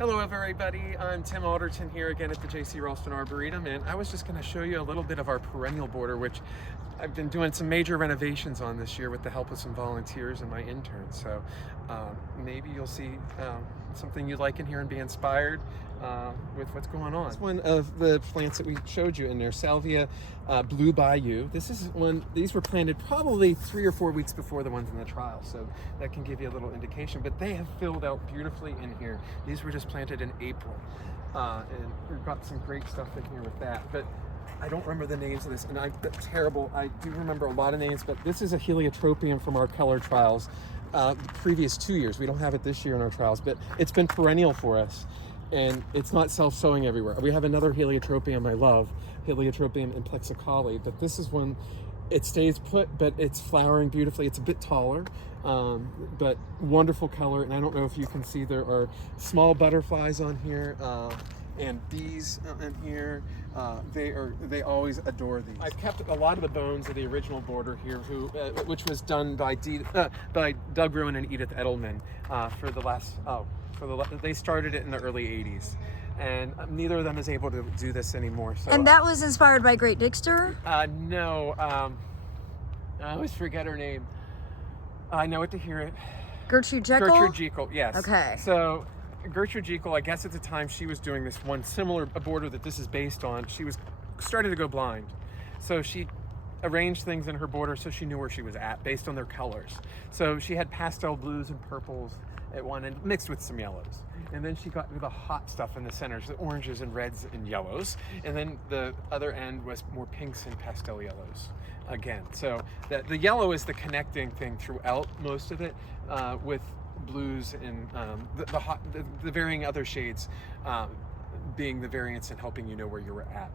Hello everybody, I'm Tim Alderton here again at the JCRA Arboretum, and I was just going to show you a little bit of our perennial border, which I've been doing some major renovations on this year with the help of some volunteers and my interns. So maybe you'll see something you'd like in here and be inspired with what's going on. It's one of the plants that we showed you in there, Salvia Blue Bayou. These were planted probably 3 or 4 weeks before the ones in the trial, so that can give you a little indication, but they have filled out beautifully in here. These were just planted in April, and we've got some great stuff in here with that, but I don't remember the names of this, and I'm terrible. I do remember a lot of names, but this is a heliotropium from our Keller trials the previous 2 years. We don't have it this year in our trials, but it's been perennial for us, and it's not self-sowing everywhere. We have another heliotropium I love, Heliotropium implexicale, but this is one, it stays put, but it's flowering beautifully. It's a bit taller, but wonderful color, and I don't know if you can see there are small butterflies on here, and bees in here. They always adore these. I've kept a lot of the bones of the original border here, which was done by Doug Ruin and Edith Edelman they started it in the early 80s. And neither of them is able to do this anymore. So, and that was inspired by Great Dixter? No, I always forget her name. I know it to hear it. Gertrude Jekyll? Gertrude Jekyll, yes. Okay. So Gertrude Jekyll, I guess at the time she was doing this one similar border that this is based on, she was starting to go blind. So she arranged things in her border so she knew where she was at based on their colors. So she had pastel blues and purples at one end mixed with some yellows. And then she got the hot stuff in the centers, the oranges and reds and yellows. And then the other end was more pinks and pastel yellows again. So the yellow is the connecting thing throughout most of it, with blues and the varying other shades being the variance and helping you know where you're at.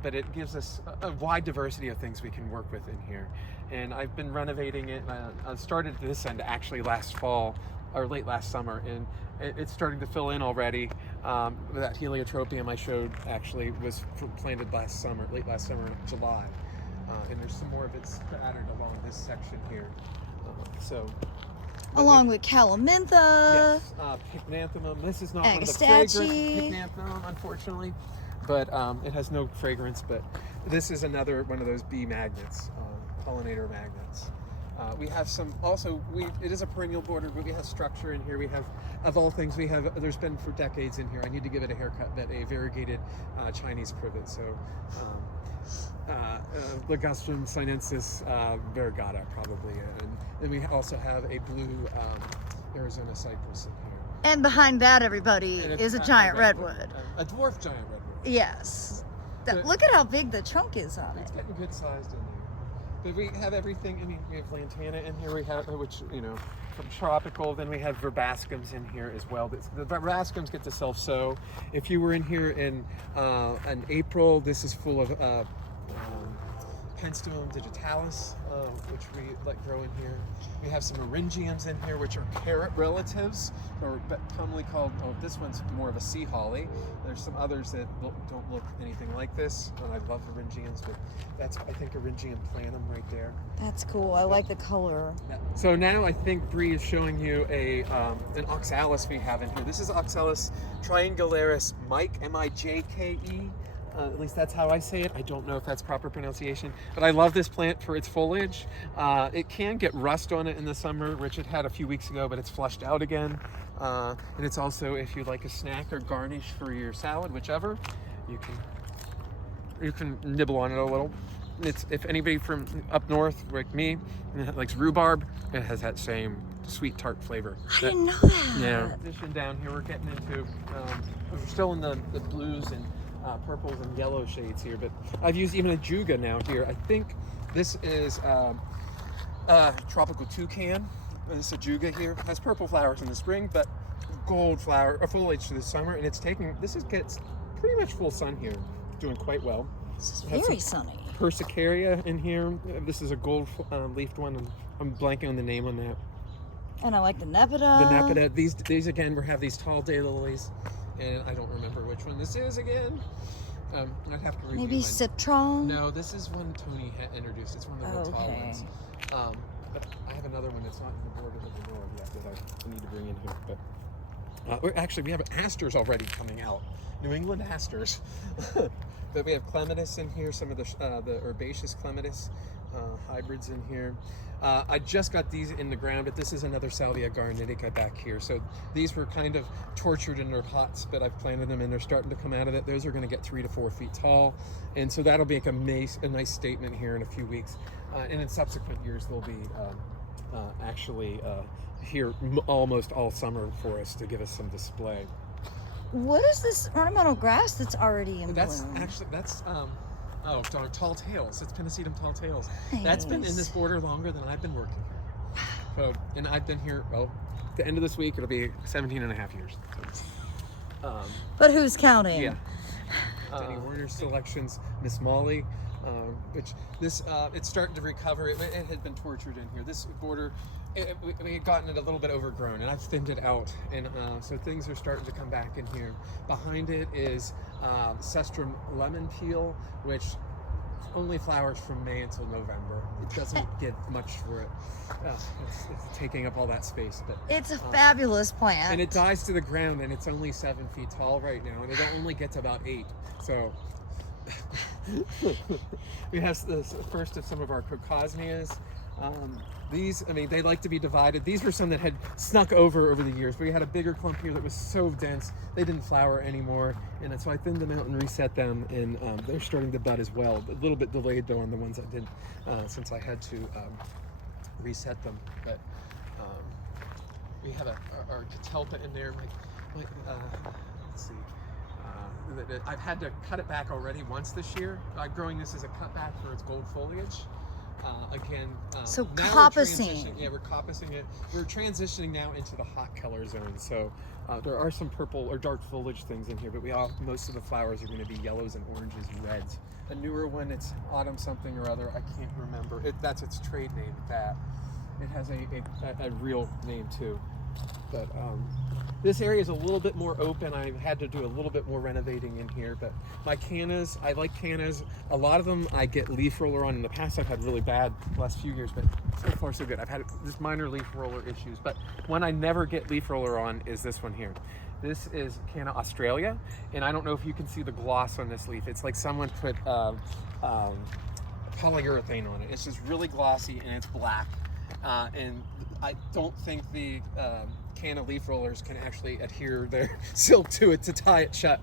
But it gives us a wide diversity of things we can work with in here. And I've been renovating it. I started this end actually last fall, or late last summer, and it's starting to fill in already. That heliotropium I showed actually was planted late last summer in July. And there's some more of it scattered along this section here. Along with Calamitha. Yes, Pycnanthemum. This is not one of the Agastache. fragrant Pycnanthemum, unfortunately, but it has no fragrance. But this is another one of those bee magnets, pollinator magnets. We have some, also, it is a perennial border, but we have structure in here. We have, of all things, there's been for decades in here, I need to give it a haircut, but a variegated Chinese privet. So, Ligustrum sinensis variegata, probably. And then we also have a blue Arizona cypress in here. And behind that, everybody, is a giant redwood. A dwarf giant redwood. Yes. Look at how big the trunk is on it. It's getting good sized in here. But we have everything. I mean, we have lantana in here. We have, which, you know, from tropical. Then we have verbascums in here as well. The verbascums get to self-sow. If you were in here in April, this is full of Penstemon digitalis, which we let grow in here. We have some eryngiums in here, which are carrot relatives, or commonly called, this one's more of a sea holly. There's some others that don't look anything like this, and I love eryngiums, but that's, I think, Eryngium planum right there. That's cool. I like the color. So now I think Bree is showing you an oxalis we have in here. This is Oxalis triangularis Mike, M-I-J-K-E. At least that's how I say it. I don't know if that's proper pronunciation, but I love this plant for its foliage. It can get rust on it in the summer, which it had a few weeks ago, but it's flushed out again. And it's also, if you like a snack or garnish for your salad, whichever, you can nibble on it a little. If anybody from up north, like me, likes rhubarb, it has that same sweet tart flavor. I didn't know that. Yeah. In addition, down here we're getting into, we're still in the blues and purples and yellow shades here, but I've used even a juga now here. I think this is tropical toucan. This is a juga here. It has purple flowers in the spring, but gold foliage through the summer, and gets pretty much full sun here. Doing quite well. This is very sunny. Persicaria in here. This is a gold leafed one, and I'm blanking on the name on that. And I like the nepeta. The nepeta. These again, we have these tall daylilies. And I don't remember which one this is again. I'd have to review. Maybe Citron? No, this is one Tony had introduced. It's one of the real tall ones. But I have another one that's not in the border of the north yet that I need to bring in here. But Actually, we have asters already coming out. New England asters. But we have clematis in here, some of the herbaceous clematis hybrids in here. I just got these in the ground, but this is another Salvia garnitica back here. So these were kind of tortured in their pots, but I've planted them and they're starting to come out of it. Those are going to get 3 to 4 feet tall. And so that'll make a nice statement here in a few weeks. And in subsequent years, they'll be actually here almost all summer for us to give us some display. What is this ornamental grass that's already in That's bloom? actually, oh darn, tall tails. It's Pennisetum tall tails. Nice. That's been in this border longer than I've been working here. So, and I've been here, well, at the end of this week, it'll be 17 and a half years. So, but who's counting? Yeah. Danny Warner's selections, Miss Molly, which this, it's starting to recover. It had been tortured in here. This border, we had gotten it a little bit overgrown, and I've thinned it out, and so things are starting to come back in here. Behind it is Cestrum lemon peel, which only flowers from May until November. It doesn't get much for it. It's taking up all that space, but it's a fabulous plant. and it dies to the ground, and it's only 7 feet tall right now, and it only gets about 8. So we have the first of some of our crocosmias. These, I mean, they like to be divided. These were some that had snuck over the years. We had a bigger clump here that was so dense, they didn't flower anymore. And so I thinned them out and reset them, and they're starting to bud as well. A little bit delayed though on the ones I did, since I had to reset them. But we have our catalpa in there. Let's see. I've had to cut it back already once this year. I'm growing this as a cutback for its gold foliage. Again, so now coppicing. we're coppicing it. We're transitioning now into the hot color zone. So there are some purple or dark foliage things in here, but most of the flowers are going to be yellows and oranges and reds. A newer one, it's autumn something or other. I can't remember. That's its trade name. That it has a real name too. But this area is a little bit more open. I've had to do a little bit more renovating in here, but my cannas, I like cannas. A lot of them I get leaf roller on. In the past I've had really bad the last few years, but so far so good. I've had just minor leaf roller issues, but one I never get leaf roller on is this one here. This is Canna Australia, and I don't know if you can see the gloss on this leaf. It's like someone put polyurethane on it. It's just really glossy and it's black. And I don't think the Canna leaf rollers can actually adhere their silk to it to tie it shut,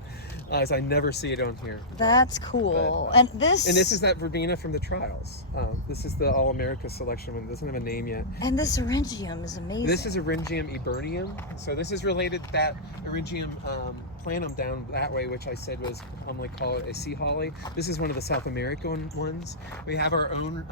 as I never see it on here. That's cool. But, and this is that verbena from the trials. This is the All America selection one. It doesn't have a name yet. And this Eryngium is amazing. This is Eryngium eburneum. So this is related to that Eryngium planum down that way, which I said was commonly called a sea holly. This is one of the South American ones. We have our own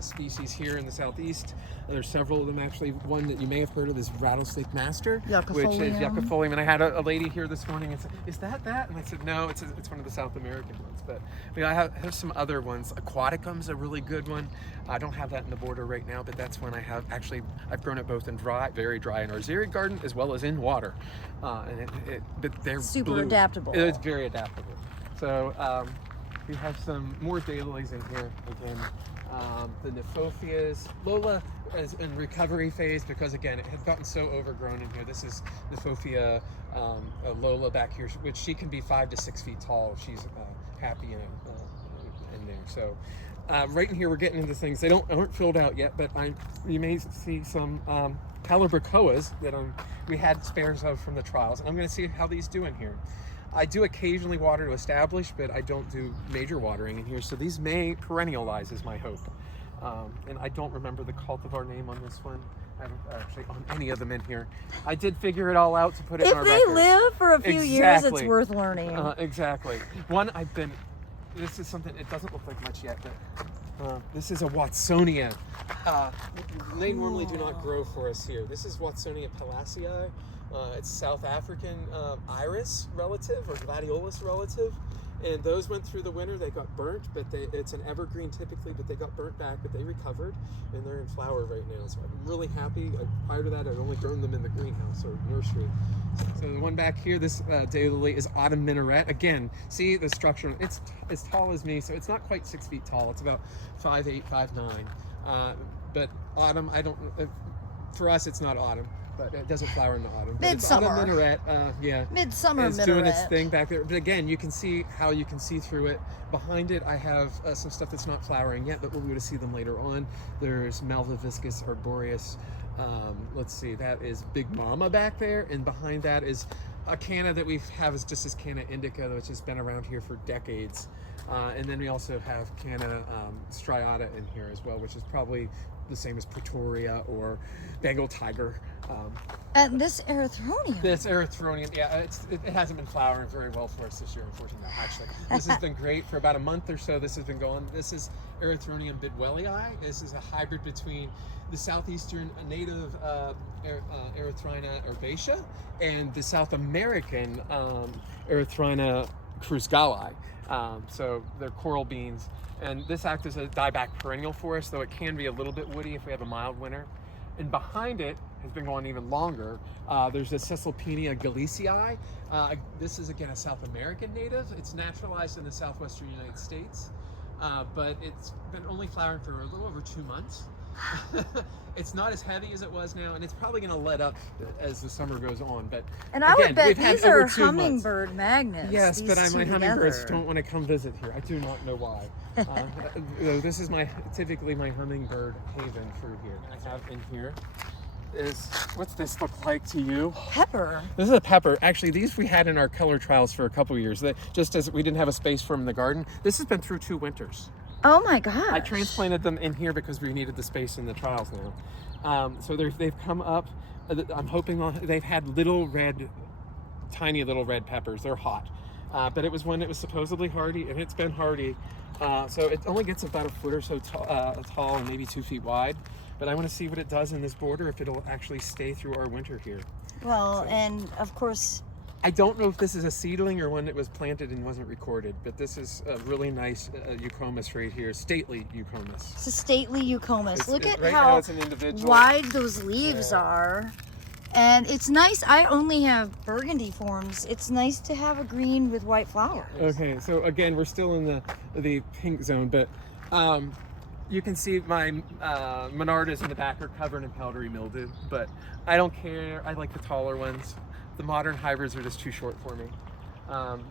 species here in the southeast. There's several of them actually. One that you may have heard of is rattlesnake master, which is Yuccafolium. And I had a lady here this morning and said, "Is that?" And I said, "No, it's one of the South American ones." But I have some other ones. Aquaticum's a really good one. I don't have that in the border right now, but that's one I have. Actually, I've grown it both in very dry in our Xerid garden as well as in water. But they're super adaptable. It's very adaptable. So we have some more daylilies in here again. The Nymphophias. Lola is in recovery phase because again it had gotten so overgrown in here. This is Nymphophia Lola back here, which she can be 5 to 6 feet tall. She's happy in there. So right in here we're getting into things. They aren't filled out yet, but you may see some Calibrachoas that we had spares of from the trials. I'm going to see how these do in here. I do occasionally water to establish, but I don't do major watering in here. So these may perennialize is my hope. And I don't remember the cultivar name on this one. I haven't actually on any of them in here. I did figure it all out to put it in our records. If they live for a few years, it's worth learning. Exactly. This is something, it doesn't look like much yet, but this is a Watsonia. They normally do not grow for us here. This is Watsonia palaceae. It's South African iris relative or gladiolus relative, and those went through the winter. They got burnt, but it's an evergreen typically, but they got burnt back, but they recovered, and they're in flower right now. So I'm really happy. Prior to that, I'd only grown them in the greenhouse or nursery. So the one back here, this daylily is Autumn Minaret. Again, see the structure. It's as tall as me, so it's not quite 6 feet tall. It's about 5'8", 5'9". But autumn, for us, it's not autumn. but it doesn't flower in the autumn. But it's on a Midsummer. minaret, yeah. Midsummer It's minaret. doing its thing back there. But again, you can see how you can see through it. Behind it, I have some stuff that's not flowering yet, but we'll be able to see them later on. There's Malvaviscus arboreus. Let's see, that is Big Mama back there, and behind that is a canna that we have is just this Canna indica, which has been around here for decades. And then we also have Canna striata in here as well, which is probably the same as Pretoria or Bengal tiger. And this erythronium. This erythronium, yeah, it hasn't been flowering very well for us this year, unfortunately. No, actually, this has been great for about a month or so. This has been going. This is Erythronium bidwellii. This is a hybrid between the southeastern native Erythrina herbacea and the South American Erythrina cruzgalli. So they're coral beans, and this acts as a dieback perennial for us, though it can be a little bit woody if we have a mild winter. And behind it has been going even longer. There's a Caesalpinia galicii. This is again a South American native. It's naturalized in the southwestern United States, but it's been only flowering for a little over 2 months. It's not as heavy as it was now, and it's probably going to let up as the summer goes on. But And I again, would bet we've had these are over 2 months. hummingbird magnets. Yes, these but two my hummingbirds together. don't want to come visit here. I do not know why. This is typically my hummingbird haven through here. I have in here is, what's this look like to you? Pepper. This is a pepper. Actually, these we had in our color trials for a couple of years. That just as we didn't have a space for them in the garden. This has been through 2 winters. Oh my gosh. I transplanted them in here because we needed the space in the trials now. So they've come up. I'm hoping they've had tiny little red peppers. They're hot. But it was one that was supposedly hardy, and it's been hardy. So it only gets about a foot or so tall and maybe 2 feet wide. But I want to see what it does in this border, if it'll actually stay through our winter here. Well, and of course, I don't know if this is a seedling or one that was planted and wasn't recorded, but this is a really nice eucomis right here, stately eucomis. it's a stately eucomis. Look at right now how it's an individual. wide those leaves are. And it's nice. I only have burgundy forms. It's nice to have a green with white flowers. Okay, so again, we're still in the pink zone, but you can see my monardas in the back are covered in powdery mildew, but I don't care. I like the taller ones. The modern hybrids are just too short for me.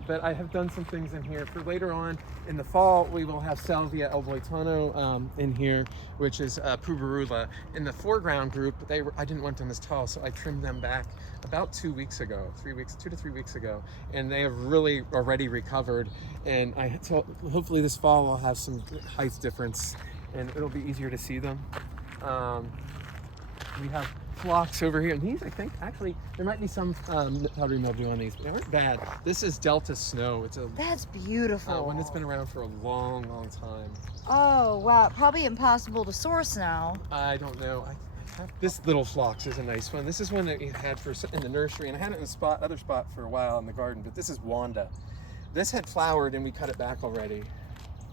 But I have done some things in here for later on. In the fall, we will have Salvia elboitano in here, which is puberula. In the foreground group, I didn't want them as tall, so I trimmed them back about 2 weeks ago, 2 to 3 weeks ago, and they have really already recovered. And hopefully this fall I'll have some height difference, and it'll be easier to see them. We have phlox over here, and these, I think, actually, there might be some powdery mildew on these, but they aren't bad. This is Delta Snow. It's That's beautiful. one that's been around for a long, long time. Oh, wow. Probably impossible to source now. I don't know. This little phlox is a nice one. This is one that we had in the nursery, and I had it in a other spot for a while in the garden, but this is Wanda. This had flowered, and we cut it back already.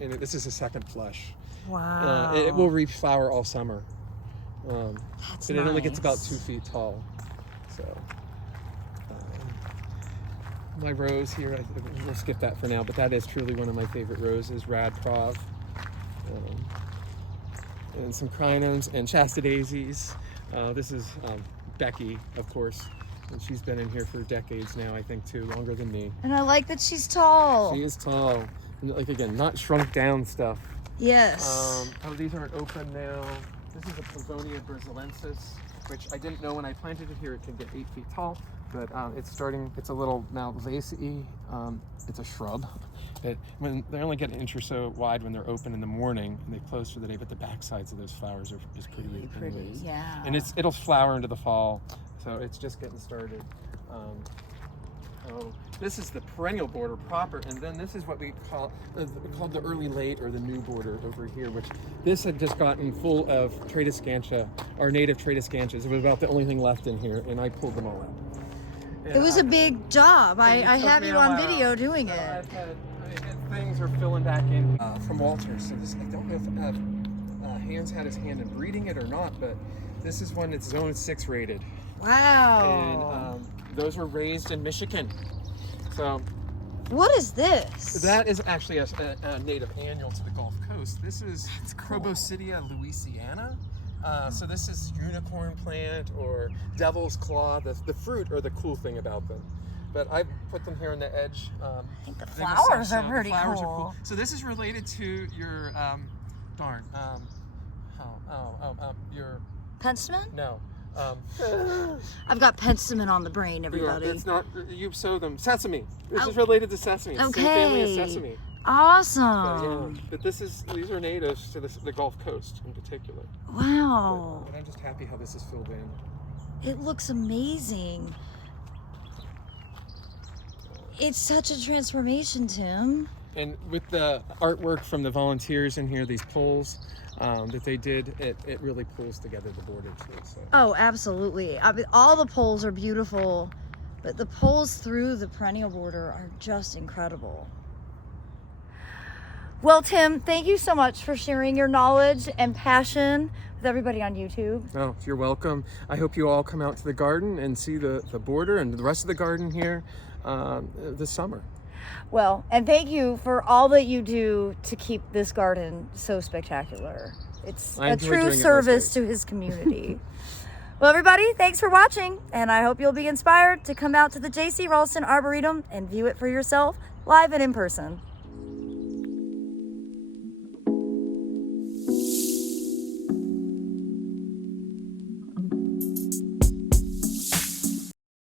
And this is a second flush. Wow. It will reflower all summer. That's But it only gets about nice. 2 feet tall. So, my rose here, we'll skip that for now, but that is truly one of my favorite roses, Rad Prov. And some crinones and Shasta daisies. This is Becky, of course, and she's been in here for decades now, I think, too, longer than me. And I like that she's tall. She is tall. And like, again, not shrunk down stuff. Yes. These aren't open now. This is a Pavonia braziliensis, which I didn't know when I planted it here. It can get 8 feet tall, but it's a little Malvaceae. It's a shrub. When they only get an inch or so wide when they're open in the morning and they close for the day, but the back sides of those flowers is pretty anyways. Yeah. And it'll flower into the fall, so it's just getting started. This is the perennial border proper, and then this is what we call called the early late or the new border over here, which this had just gotten full of Tradescantia, our native Tradescantias. It was about the only thing left in here, and I pulled them all out. And It was a big job. I have you on video doing it. And things are filling back in from Walters. So I don't know if Hans had his hand in breeding it or not, but this is one that's zone 6 rated. Wow. And those were raised in Michigan. So What is this? that is actually a native annual to the Gulf Coast. This is That's cool. Proboscidea louisiana. So this is unicorn plant or devil's claw. The fruit are the cool thing about them. But I put them here on the edge. I think the they will flowers set are down. pretty The flowers cool. are cool. So this is related to your, your, Penstemon? no. I've got penstemon on the brain, Yeah, everybody. it's not, you sow them. Sesame. This Oh. is related to sesame. It's the same family as sesame. Awesome. But these are natives to the Gulf Coast in particular. Wow. But I'm just happy how this is filled in. It looks amazing. It's such a transformation, Tim. And with the artwork from the volunteers in here, these poles that they did, it really pulls together the border too. So. Oh, absolutely. I mean, all the poles are beautiful, but the poles through the perennial border are just incredible. Well, Tim, thank you so much for sharing your knowledge and passion with everybody on YouTube. Oh, you're welcome. I hope you all come out to the garden and see the border and the rest of the garden here this summer. Well, and thank you for all that you do to keep this garden so spectacular. It's I a enjoy true doing it most service days. to his community. Well, everybody, thanks for watching, and I hope you'll be inspired to come out to the JC Ralston Arboretum and view it for yourself, live and in person.